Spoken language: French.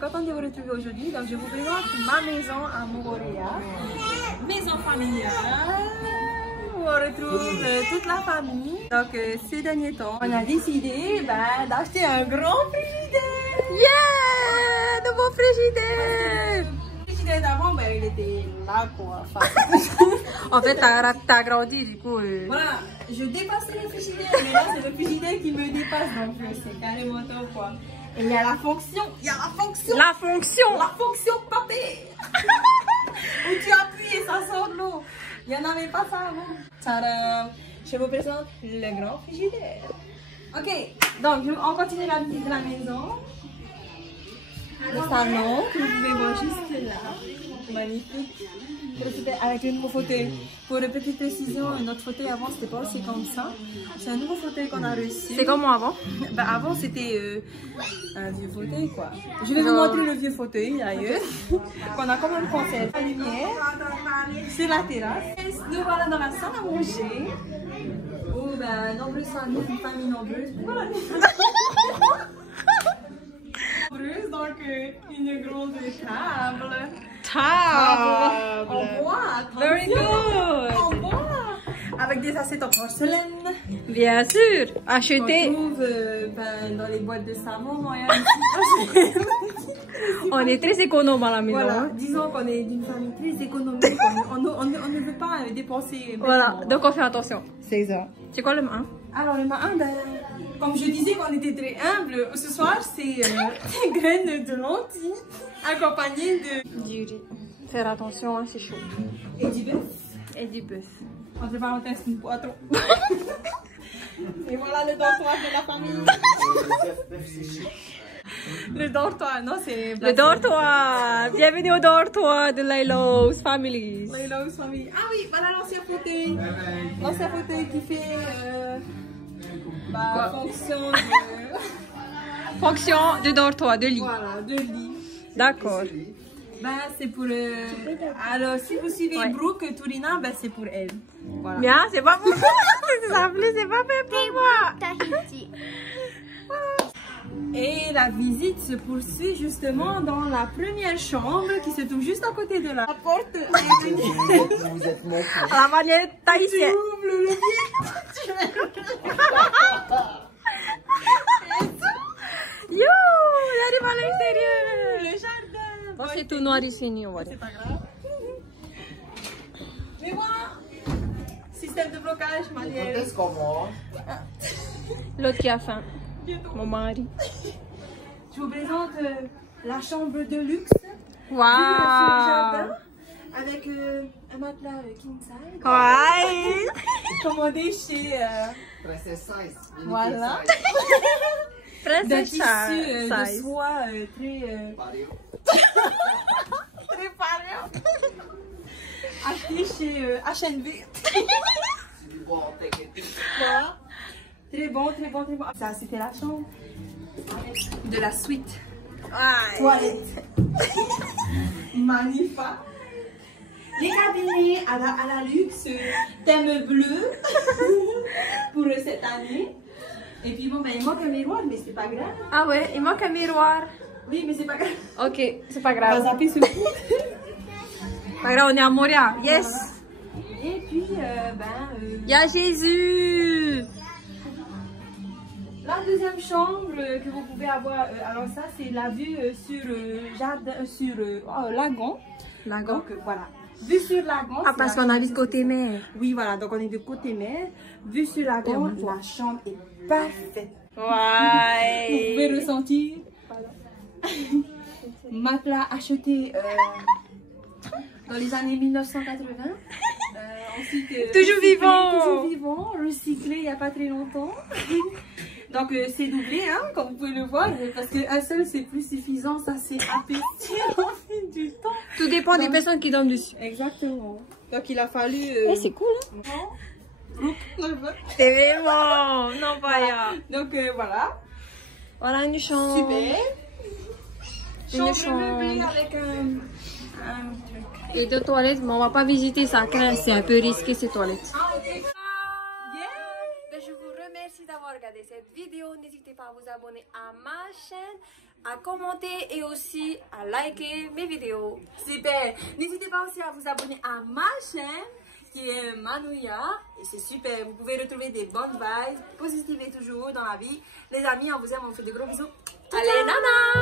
contente de vous retrouver aujourd'hui. Donc je vous présente ma maison à Mogorea. Maison familiale. On retrouve toute la famille. Donc ces derniers temps, on a décidé d'acheter un grand frigidaire. Yeah! Nouveau frigidaire! Le frigidaire d'avant, il était là quoi. Enfin, en fait, t'as grandi du coup. Voilà, je dépassais le frigidaire, mais là c'est le frigidaire qui me dépasse, donc c'est carrément top quoi. Et il y a la fonction, La fonction papier où tu appuies et ça sort de l'eau. Il n'y en avait pas ça avant. Tadam! Je vous présente le grand frigidaire. Ok, donc on continue la visite de la maison. Le salon que vous pouvez voir juste là. Magnifique. Avec le nouveau fauteuil. Pour une petite précision, notre fauteuil avant c'était pas aussi comme ça. C'est un nouveau fauteuil qu'on a reçu. C'est comment avant? Avant c'était un vieux fauteuil quoi. Je vais vous montrer le vieux fauteuil d'ailleurs. Qu'on a quand même conservé. La lumière. C'est la terrasse. Nous voilà dans la salle à manger. Oh nombreuse famille, une famille nombreuse. Voilà. Donc une grosse table. En bois. Very good. En bois. Avec des assiettes en porcelaine. Bien sûr. Acheter. On trouve dans les boîtes de savon. On est très économe à la maison. Voilà, disons qu'on est d'une famille très économique. On ne veut pas dépenser. Voilà, donc on fait attention. C'est ça. C'est quoi le main? Alors le main, comme je disais qu'on était très humble, ce soir c'est des graines de lentilles accompagnées du riz. Faire attention, hein, c'est chaud. Et du bœuf. Et du bœuf. Entre parenthèses, une poitron. Et voilà le dortoir de la famille. Le dortoir, non c'est... Le dortoir. Bienvenue au dortoir de Lailo's Family. Lailo's Family. Ah oui, voilà l'ancien fauteuil. L'ancien fauteuil qui fait fonction de... Fonction de dortoir, de lit. Voilà, de lit. D'accord. C'est pour... Alors, si vous suivez Brooke Turina, c'est pour elle. Voilà. Bien, c'est pas pour moi. C'est pas fait pour moi. Et la visite se poursuit justement dans la première chambre qui se trouve juste à côté de la porte. Vous êtes mort. À la manière tahitienne. Tu ouvres le levier. Yo, il arrive à l'extérieur. Le jardin. Bon, c'est tout noir ici, on va dire. C'est pas grave. Mais voilà. Système de blocage manuel. Comment? L'autre qui a faim. Mon mari. Je vous présente la chambre de luxe. Waouh! Jardin avec un matelas king size. Ouais! Commandé chez. Princess Size. Voilà. D'un tissu de soie très. Très pareil. Acheté chez HNV. Voilà. Très bon, très bon, très bon. Ça, c'était la chambre de la suite. Ouais. Toilette. Magnifique. Les cabinets à la luxe, thème bleu pour cette année. Et puis bon, il manque un miroir, mais c'est pas grave. Ah ouais, il manque un miroir. Oui, mais c'est pas grave. Ok, c'est pas On va grave. zapper ce coup. Pas grave, on est à Montréal. Yes. Voilà. Et puis, Il y a Jésus. la deuxième chambre que vous pouvez avoir, alors ça c'est la vue sur jardin, sur lagon. Lagon. Donc voilà, vue sur lagon. Ah, parce qu'on habite côté mer. Oui, voilà, donc on est de côté mer. Vue sur lagon, la chambre est parfaite. Ouais. Vous pouvez ressentir. Voilà. Matelas acheté dans les années 1980. Ensuite, Toujours vivant. Toujours vivant, recyclé il n'y a pas très longtemps. Donc c'est doublé, hein, comme vous pouvez le voir, parce qu'un seul c'est plus suffisant, ça c'est appétit au fil du temps. Tout dépend des personnes qui dorment dessus. Exactement. Donc il a fallu... C'est cool, hein? Voilà. C'est vraiment. Non, pas ya. Donc voilà. Voilà une chambre. Super. Une Chambre meublée avec un truc. Et deux toilettes, mais on va pas visiter ça, c'est un peu risqué ces toilettes. Yeah. Je vous remercie d'avoir regardé cette vidéo. N'hésitez pas à vous abonner à ma chaîne. à commenter et aussi à liker mes vidéos. Super. N'hésitez pas aussi à vous abonner à ma chaîne qui est Manouya. Et c'est super. Vous pouvez retrouver des bonnes vibes, positives et toujours dans la vie. Les amis, on vous aime, on vous fait de gros bisous. Allez, nana!